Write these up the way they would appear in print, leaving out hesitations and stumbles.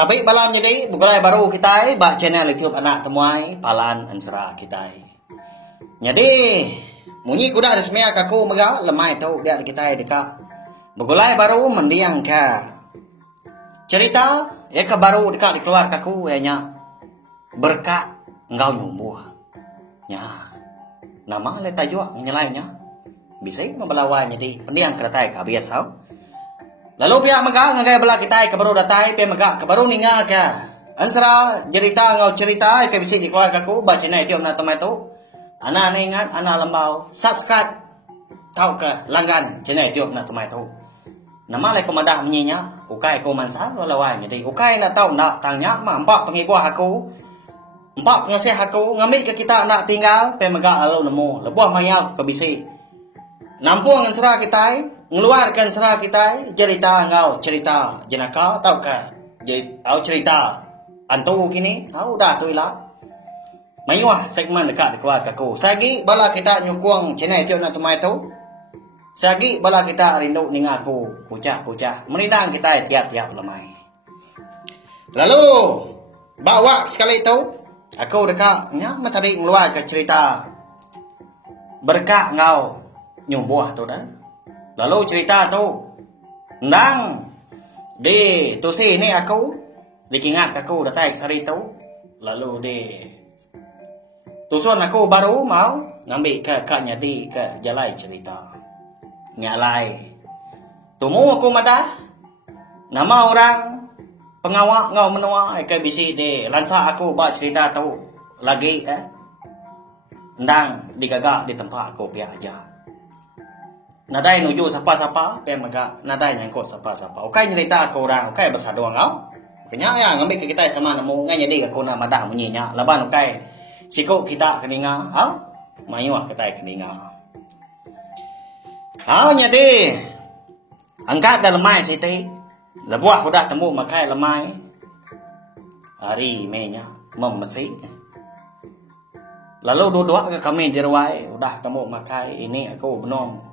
Tapi malam jadi bukulai baru kita bah channel YouTube anak temuai palan ansra kita. Jadi munyi kuda resmia kaku mega lemai tau dia kita dekat. Bukulai baru mendiang ke cerita ya ke baru dekat dikeluar kaku ya nya berkah engkau nyumbuh. Nya nama le tajua nyelainya. Bisa membelawan jadi pendiang keratai ka biasa. Lalu pihak mega ngagai bela kita ke baru datai pihak mega ke baru ninga ke ansra cerita ngau cerita ke bisi dikeluar kaku baca na itu na tomato ana ingat ana lembau subscribe tau ke langgan channel itu na tomato nama le komadah menyinya ukai ko mansa lawan jadi ukai na tau nak tanya ma empat pengibuah aku empat pengasih aku ngambil ke kita nak tinggal pihak mega lalu nemu lebuah mayau ke bisi nampung ansra kita ngeluarkan serah kita cerita ngau cerita jenaka tau ka jadi au cerita antu kini au dah tu lah mayuah segmen dekat keluar kaku sagi bala kita nyukung channel itu na tomato sagi bala kita rindu ning aku kucah menindang kita tiap-tiap lemai lalu bawa sekali itu aku dekatnya tadi ngeluar ke cerita berkah ngau nyumbuh tu dah. Lalu cerita tu ndang di tu si ni aku dikingat aku datai sari tu lalu di tusun aku baru mau ngambil ke kaknya di ke jalai cerita nyalai tumu aku madah nama orang pengawak ngau menua ke bisi di lansa aku buat cerita tu lagi ndang digagak di tempat aku pihak aja nadai nuju sapa-sapa dan mega nadai nyangkut sapa-sapa ukai nyerita aku orang ukai besar doang kau kenya ya ngambil ke kita sama nemu ngai jadi aku nak madah munyinya laban ukai siku kita keninga mayuah kita keninga jadi angkat dalam mai siti lebuah udah temu makai lemai hari menya memesi lalu dua-dua ke kami di ruai udah temu makai ini aku benom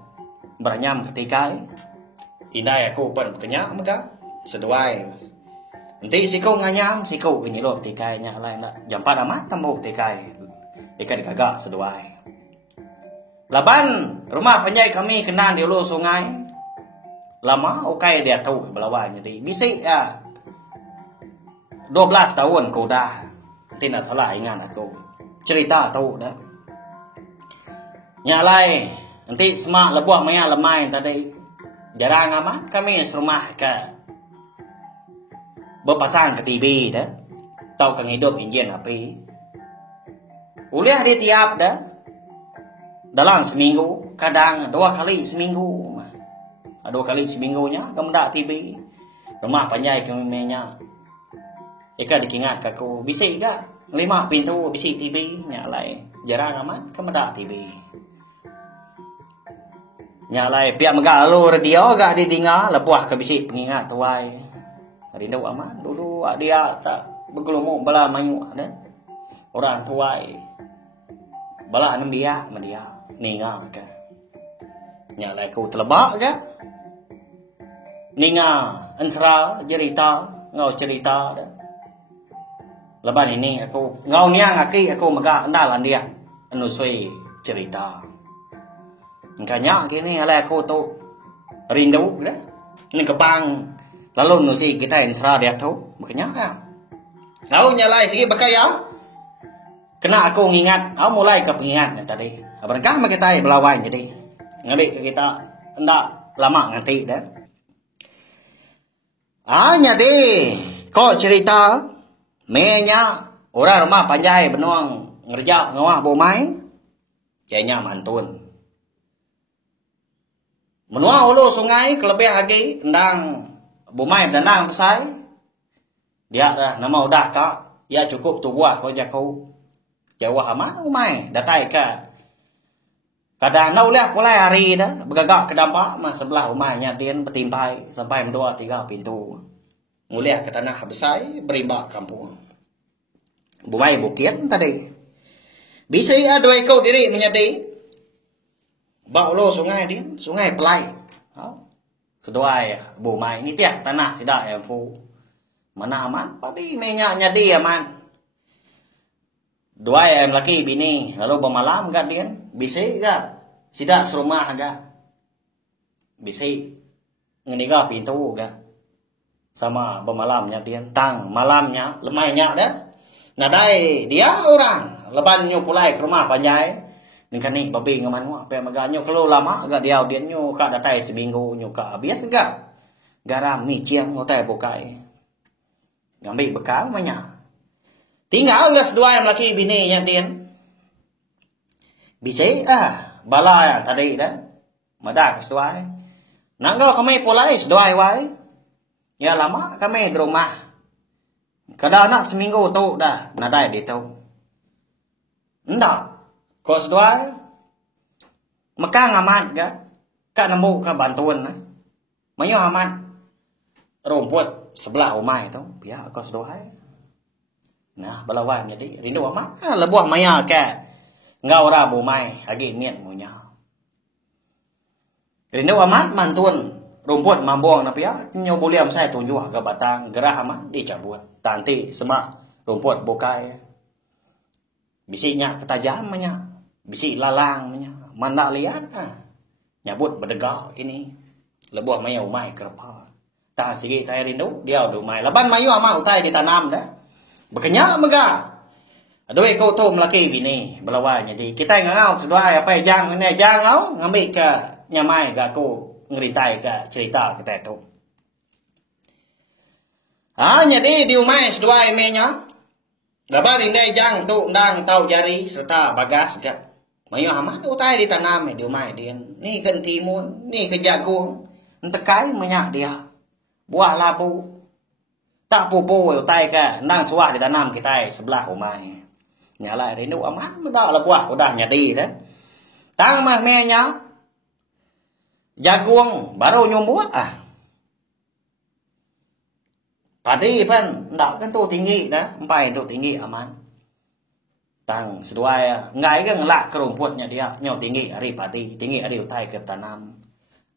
beranyam ketika indai aku pun berkenyak maka seduai nanti siku nganyam siku ini lo ketika nya lain nak jam 4 amat tembuk ketika ikan kagak seduai laban rumah penjai kami kenal di hulu sungai lama ukai dia tahu belawan jadi bisik 12 tahun kau dah tidak salah ingat aku cerita tahu dah nyalai nanti semak lebuah maya lemai tadi jarang amat kami serumah ke berpasang ke TV dah tahu kang hidup injen api uliah dia tiap dah dalam seminggu kadang 2 kali seminggu 2 kali seminggunya kemudak TV rumah panjai kami menya ika dikingat kaku bisa juga 5 pintu bisa TV nyalai jarang amat kemudak TV nyalai pihak mega lalu radio agak didinga lepuah ke bisi pengingat tuai rindu amat dulu dia tak bergelumuk bala mayu ada orang tuai bala nem dia ninga ke nyalai ku telebak ke ninga ansra cerita ngau cerita dah leban ini aku ngau niang aki aku mega ndalan dia anu sui cerita Kanya kini ala aku tu rindu dah. Ni kepang lalu nusi kita insra dia tu makanya lalu nyalai segi bakaya kena aku ngingat aku mulai ke pengingat tadi berkah mak kita belawan jadi ngambil kita ndak lama nanti dah jadi kok cerita menya orang rumah panjai benuang ngerja ngawah bomai kayaknya mantun menua ulu sungai kelebih lagi endang bumai danang besar dia dah nama udah kak ya cukup tu buah kau jago jauh amat umai datai ka kadang nau lihat mulai hari dah bergagak ke dampak mah sebelah umainya dia petimpai sampai 2-3 pintu nguliah ke tanah besar berimbak kampung bumai bukit tadi bisa ada ikut diri menjadi bau lo sungai din sungai pelai kedua bumai ini tiap tanah tidak ya fu Mana aman? Padi menya nyadi aman. Dua yang laki bini lalu bermalam gak dia? Bisa gak? Sidak serumah gak? Bisa ngeniga pintu gak? Sama bermalamnya dia tang malamnya lemahnya dah. Nadai dia orang lebannya pulai ke rumah panjai. Ning ni babi ngaman wa pe maganyo kalau lama gak dia dia nyu ka datai seminggu nyu ka bias gak? Garam mi ciang ngotai bukai. Ngambil bekal banyak. Tinggal udah dua yang laki bini yang dia. Bisa bala yang tadi dah. Madak sesuai. Nanggal kami pulai sesuai wai. Ya lama kami di rumah. Kada nak seminggu tu dah nadai di tu. Ndak. Kau sesuai. Mekang amat ga. Kak nemu ke bantuan. Mayu amat. Rumput sebelah rumah itu. Biar kau sesuai. Nah, balawan jadi rindu amat. Lebuah maya ke. Ngau rabu mai. Lagi niat munya. Rindu amat mantun. Rumput mambuang na pia. Nyo boleh saya tunjuk ke batang. Gerah amat dicabut. Tanti semak rumput bukai. Bisinya ketajam manya. Bisi lalang manya. Mana lihat nyabut berdegak kini. Lebuah maya umai kerapa. Tak sikit saya rindu. Dia udah umai. Laban mayu amat utai ditanam dah. Berkenyak mega. Aduh kau tu melaki bini belawan jadi kita ngau kedua apa jang ni jang ngau ngambil ke nyamai ke aku ngerintai ke cerita kita tu. Jadi di umai sedua emenya. Dapat ini jang tu ndang tau jari serta bagas ke. Mayu amat utai ditanam di umai dia. Ni kan timun, ni ke jagung. Entekai menyak dia. Buah labu. Tak pupu utai ke nang suah ditanam kita sebelah rumah ni. Nyala rindu amat dah lah buah udah nyadi dah. Tang mah menya jagung baru nyumbut Padi pan ndak kan tu tinggi dah, empai tu tinggi aman. Tang seduai ngai ke ngelak ke rumputnya dia nyo tinggi hari padi, tinggi hari utai ke tanam.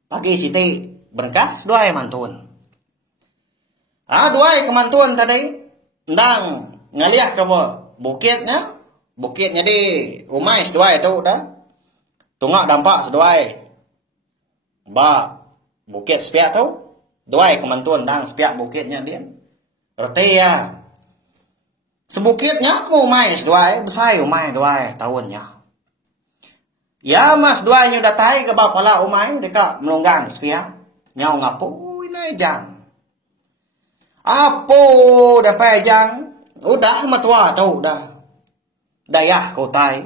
Pagi siti berkah seduai mantun. Dua kemantuan tadi ndang ngaliah ke bukitnya. Bukitnya di umai seduai itu dah. Tungak dampak seduai. Bukit sepiak tu. Dua kemantuan ndang sepiak bukitnya dia. Reti ya. Sebukitnya umai seduai. Besar umai dua tahunnya. Ya mas dua nyu datai ke bapala umai. Dekat melunggang sepiak. Nyau ngapu ini jang. Apo dah pejang. Udah matua tau dah. Dayah kau tai.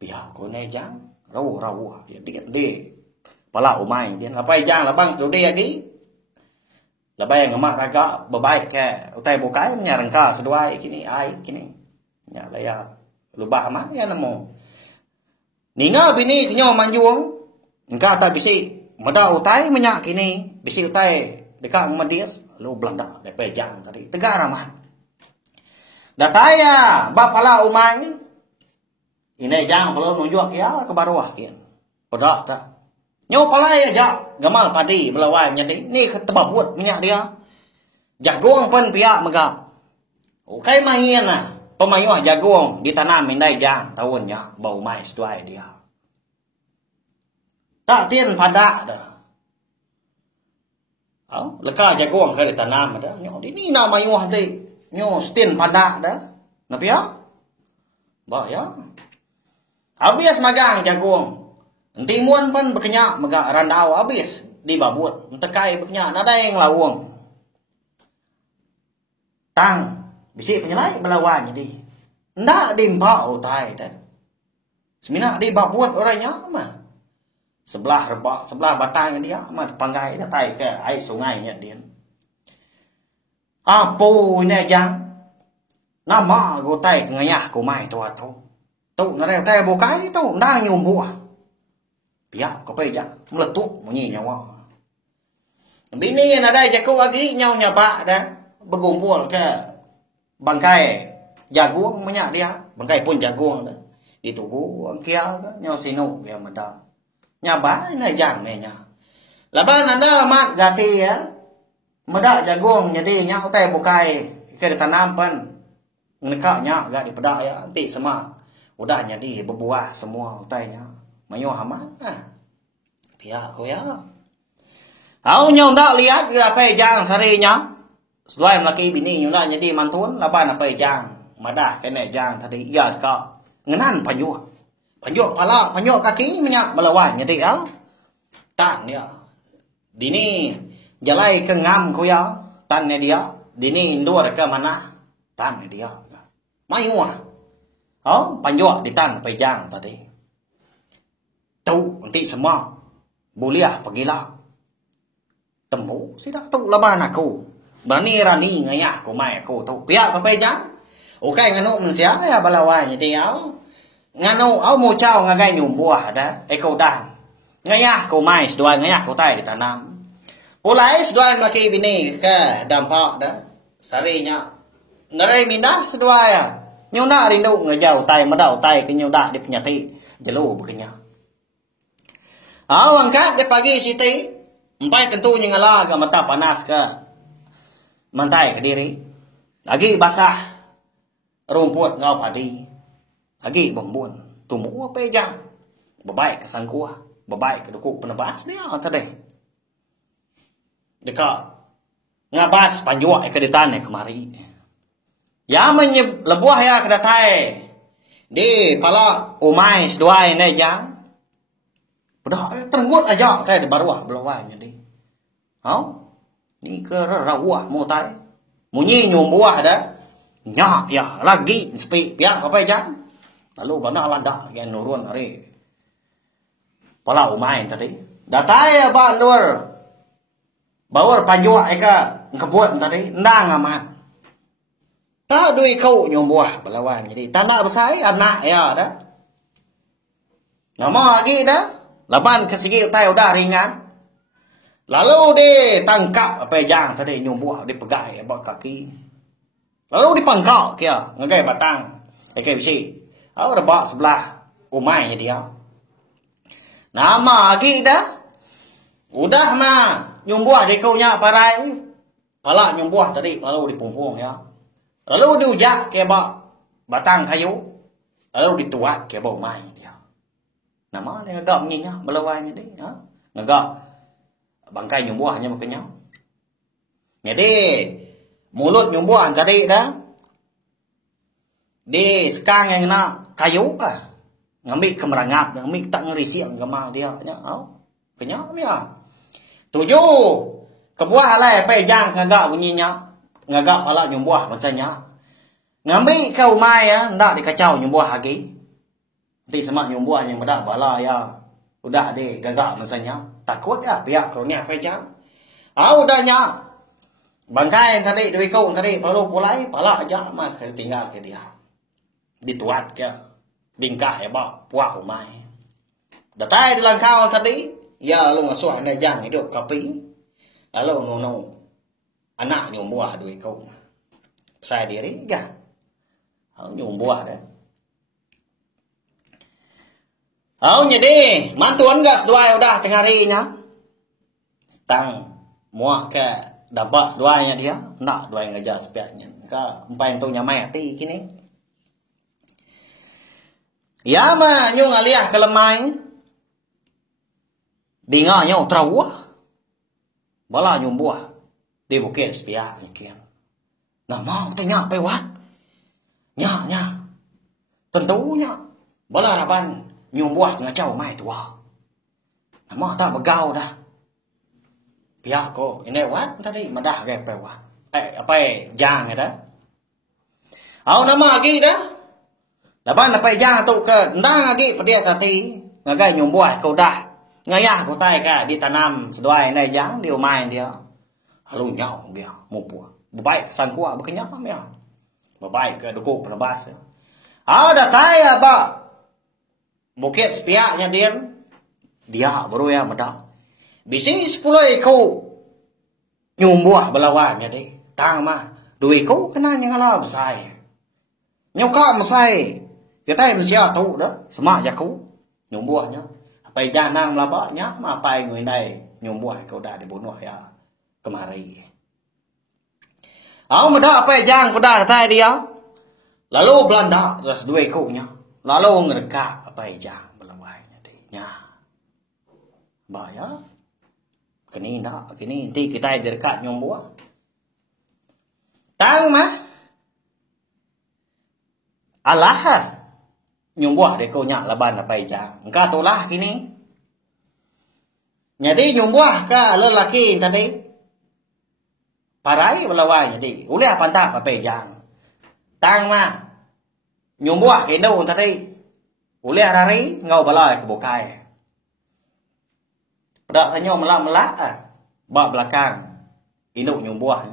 Biar kau nejang. Rau. Ya dia. Pala umai. Dia lapai jang labang tu dia lagi. Lapai ngamak raga. Bebaik ke. Utai bukai. Menyarangka seduai. Kini ai. Kini. Ya laya. Lubah amat. Ya nemu. Ninga bini. Tinyo manjuang. Engkau tak bisi. Mada utai menyak kini. Bisi utai. Dekat Medias, lu Belanda, DP jang tadi. Tegar aman. Dataya, bapala umai. Ini jang belum nunjuk ya ke bawah kian. Pedak tak. Nyo pala ya jak, gamal padi belawai nyadi. Ni ketebabut minyak dia. Jagung pun pihak mega. Okai main pemayuh jagung ditanam mindai jang tahunnya bau mai setuai dia. Tak tien pada dah. Leka jagung ke ditanam dah. Nyo ini nama mayuh nanti. Nyo stin pada dah. Napa ya? Ya. Habis magang jagung. Timun pun berkenyak megak randau habis dibabut. Entekai berkenyak nada yang lawung. Tang bisi penyelai belawan jadi. Ndak dimpa utai dah. Semina dibabut orangnya mah. Sebelah rebak, sebelah batang dia mah panggai datai ke air sungainya dia. Apo ini jang. Nama gotai ngayah ko mai tu atu. Tu nare tai bukai tu ndang nyum buah. Biar ko pe jang meletup munyi nyawa. Bini ada jago lagi nyau nyapa dah berkumpul ke bangkai jagung banyak dia, bangkai pun jagung dah. Di tubuh kia nyau sinu dia meda. Nyaba na jang ne nya. Laban anda mat gati ya. Mada jagung jadi nya utai bukai ke ditanam pan. Ngekaknya gak dipedak ya nanti semua udah jadi berbuah semua utainya. Mayo aman nah. Pihak ko ya. Au nyong dak lihat bila pejang sarinya. Sesuai melaki bini nyong dak jadi mantun laban apa jang. Madah kene jang tadi ya ka. Ngenan panyo. Panyo pala, panyo kaki minyak melawan jadi ya. Tan ya. Dini jalai ke ngam ko ya. Tan ne dia. Dini indur ke mana? Tan ne dia. Mayu ah. Oh, panyo di tan pejang tadi. Tu nanti semua buliah pagilah. Temu sidak tu laban aku. Berani rani ngayak ko mai aku tu. Pihak ke pejang. Okay nganu mensia ya balawai jadi ya. Nganu au mo chao ngagai nyum buah dah. Eko dan. Ngayak ko mai sedua ngayak ko tai ditanam. Pulai sedua laki bini ke dampak dah. Sarinya. Ngarai mindah sedua ya. Nyunda rindu ngejau tai medau tai ke nyunda di penyati jelu begenya. Angkat di pagi siti empai tentu nyengala ke mata panas ke mantai ke diri. Lagi basah rumput ngau padi. Lagi bembun tumu apa jang. Bebaik ke sangkuah, bebaik ke dukuk penebas dia tadi. Dekat ngabas panjuak ke ditane kemari. Ya menyeb lebuah ya kedatai di pala umai seduai ne jang. Pedah terenggut aja tai di baruah belawanya di. Hau ni ke rawah mu tai. Munyi nyum buah dah. Nya ya lagi sepi pihak apa jang. Lalu bana landa yang nurun hari. Pala umai tadi. Datai ba nur. Bawar panjuak eka kebut tadi ndang amat. Tak duit kau nyum buah belawan jadi tanah besar anak ya dah. Nama lagi dah. Laban kesigi utai udah ringan. Lalu ditangkap apa jang tadi nyum buah dipegai abang kaki. Lalu dipangkau kia ngagai batang. Kayak bisi. Au rebak sebelah umai dia. Nama lagi dah. Udah mah nyum buah di kau nya parai. Pala nyum buah tadi lalu dipumpung ya. Lalu diujak ke batang kayu. Lalu dituat ke bau mai dia. Nama dia ngagak mengingat belawanya dia. Ha? Ngagak bangkai nyumbuah hanya makanya. Jadi mulut nyumbuah tadi dah. Di sekang yang nak kayu kah. Ngambil kemerangap. Ngambil tak ngerisi yang gemar dia. Kenyang dia. Tujuh. Kebuah lah apa jang ngagak bunyinya. Ngagak pala nyumbuah maksudnya. Ngambil kau mai ya, ndak dikacau nyumbuah lagi. Nanti semak nyumbuah yang bedak bala ya. Udah deh gagak maksudnya. Takut ya pihak kau ni apa jang. Udahnya. Bangkai tadi duit kau tadi perlu pulai pala aja mah tinggal ke dia. Dituat ke. Bingkah ya bak puak umai. Datai di langkau tadi. Ya lu ngasuh anda jang hidup kapi. Lalu nono. Anak nyumbuah duit kau. Saya diri ya. Nyumbuah dah. Jadi mantuan gas dua udah tengah harinya. Tang muak ke dampak seduanya dia. Nak dua yang ngejar sepiaknya. Ka empai untuk nyamai hati kini. Ya mah nyung aliah ke lemai. Dinganya utrawah. Bala nyumbuah. Di bukit sepiaknya kian. Nah mau tanya apa wat? Nya. Tentunya. Bala raban. Nyumbuah tengah jauh mai tua. Nama tak begau dah. Pihak ko. Ini wat tadi. Madah gaya apa wat. Apa jang dah. Nama lagi dah. Laban apa jang tu ke. Ndang lagi pedia sati. Ngagai nyumbuah kau dah. Ngayah kau tay ka. Ditanam seduai ini jang. Dia main dia. Lalu nyau dia. Mumpua. Berbaik kesan kuat. Berkenyam ya. Berbaik ke dukuk penebas ya. Ada tay apa. Bukit sepiaknya dia baru ya medak. Bisi 10 ekor nyumbuah belawannya deh. Tang mah 2 ekor kena nyala besar. Nyoka mesai. Kita msia tu dah. Semak jaku nyumbuahnya. Apa janang labaknya apa ngui dai nyumbuah kau dah dibunuh ya kemari. Aku meda apa jang kuda tai dia. Lalu Belanda terus dua ikutnya. Lalu ngereka apa jang belawainya dia. Bahaya. Kini nak, kini nanti kita direka nyom buah. Tang mah. Alah. Nyom buah dia kau nyak laban apa jang. Engkau tolah kini. Jadi nyom buah ka lelaki tadi. Parai belawai jadi. Ulih pantap apa jang. Tang ma nyum buah kendo tadi ulih hari ngau balai ke bukai pada tanyo melak bak belakang induk nyum buah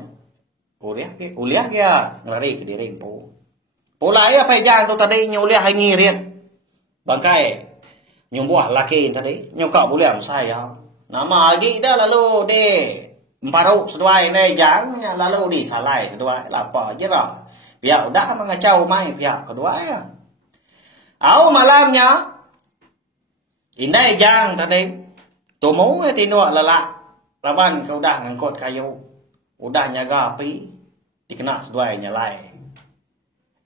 ulih dia ngari ke diri po pulai apa jang tu tadi nyulih hangi rian bangkai nyum buah laki tadi nyokak boleh am saya nama lagi dah lalu de emparuk seduai ne jang lalu di salai seduai lapa je lah. Pihak udah mengacau mai pihak kedua ya. Au malamnya indai jang tadi tumu tinduk lalak laban kau dah ngangkut kayu udah nyaga api dikena seduai nyalai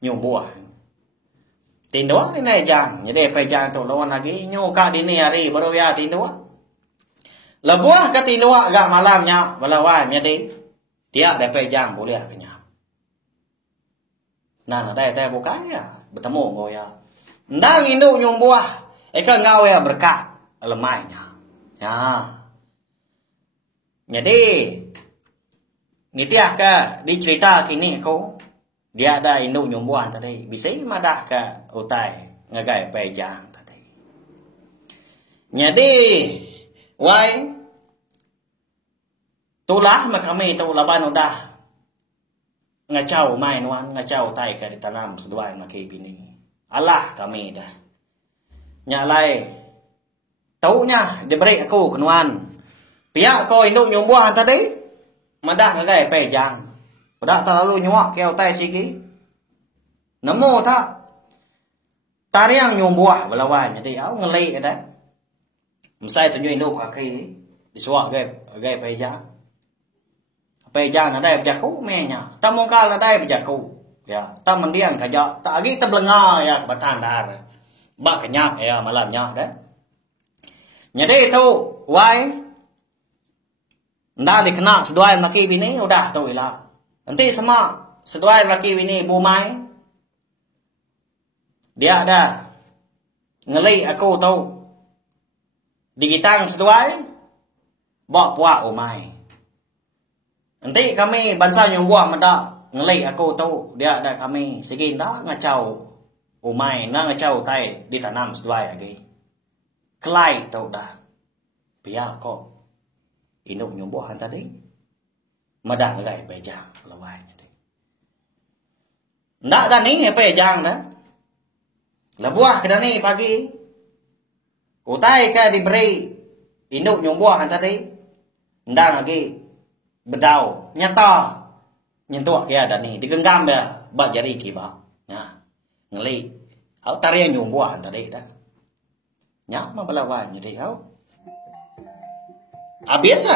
nyum buah tinduk indai jang jadi pe jang tu lawan lagi nyu ka dini hari baru ya tinduk lebuah ke tinduk agak malamnya balawan jadi dia ada pe jang boleh kenyang. Nah, ada bukan ya, bertemu kau ya. Ndang induk nyum buah, eka ngau ya berkat lemainya. Ya. Jadi, nitiah ke di cerita kini kau, dia ada induk nyum buah tadi. Bisa madak ke utai ngagai pejang tadi. Jadi, wai tulah kami tu laban udah ngacau main wan ngacau tai ke ditanam seduai makai bini Allah kami dah nyalai taunya diberi aku kenuan pihak kau induk nyum buah tadi madah ngagai pejang pada terlalu nyuak kau tai sigi nemu tak tariang nyum buah belawan jadi au ngelai ada mesai tunjuk induk kaki disuak gai pejang pejang ada berjaku menya tamong kal ada berjaku ya tam mendiang kaja tak lagi terbelengar ya batan dar bak kenyak ya malamnya dah jadi itu wai ndak dikena seduai laki bini udah tu ilah nanti semua seduai laki bini bumai dia ada ngeli aku tahu digitang seduai bak puak umai. Nanti kami bangsa nyum buah menda ngelai aku tahu dia ada kami segin dah ngacau umai na ngacau tai ditanam seduai lagi. Kelai tahu dah. Biar kok induk nyum buah tadi meda ngelai pejang lawai tadi. Ndak dah ni pejang dah. Lebuah kena ni pagi. Utai ka diberi induk nyum buah tadi. Ndang lagi bedau nyata nyentuh kia ada ni digenggam dia bak jari kiba nah ngeli au taria nyum buah tadi dah nya ma belawan jadi au biasa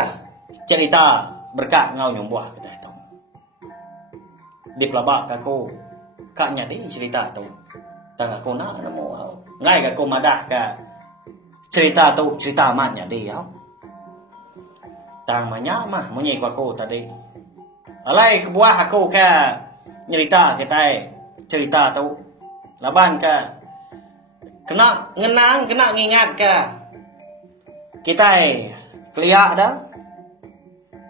cerita berkat ngau nyum buah kita itu di pelabak aku kak nyadi cerita tu tang aku nak nemu au ngai aku madah ka cerita tu cerita mat nyadi au tang banyak mah munyi aku tadi. Alai kebuah aku ke nyerita kita cerita tu. Laban ke kena ngenang kena ngingat ke kita keliak dah.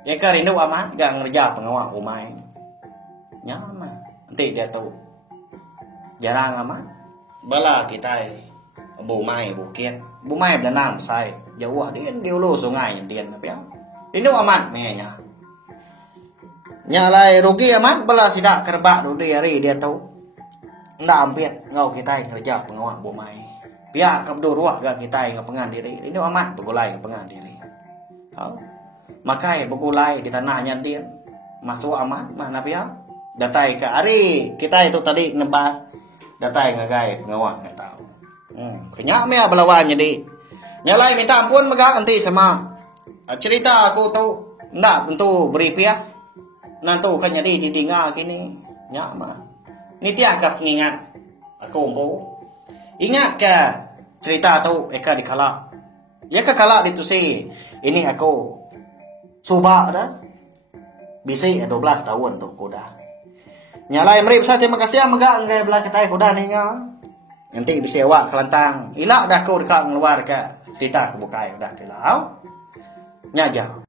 Ya ke rindu amat gak ngerja pengawal umai. Nyama nanti dia tahu. Jarang amat. Bala kita bumai bukit. Bumai berenam sai. Jauh dia diulu sungai yang apa ya. Ini amat menya. Nyalai rugi amat bala sidak kerbak dudi hari dia tahu. Ndak ampit ngau kita kerja pengawak bomai. Biar kabdu ruak ga kita ngapengan diri. Ini amat begulai ngapengan diri. Tahu? Makai begulai di tanahnya dia. Masuk amat mana pia? Datai ke hari kita itu tadi nebas datai ngagai pengawak enggak tahu. Kenyak mea belawan jadi. Nyalai minta ampun megak nanti sama cerita aku tahu ndak untuk beri pihak nantu kan jadi didinga kini. Nya mah. Ini tiap agak ingat aku. Ingat ke cerita tu eka di kala. Ya ke kala itu sih. Ini aku suba dah. Bisi 12 tahun tu kuda. Nyalai merip saya terima kasih maga enggak belah kita kuda ni nya. Nanti bisa awak kelantang. Ilak dah aku dekat keluar ke cerita aku bukai udah telau. Nya jauh.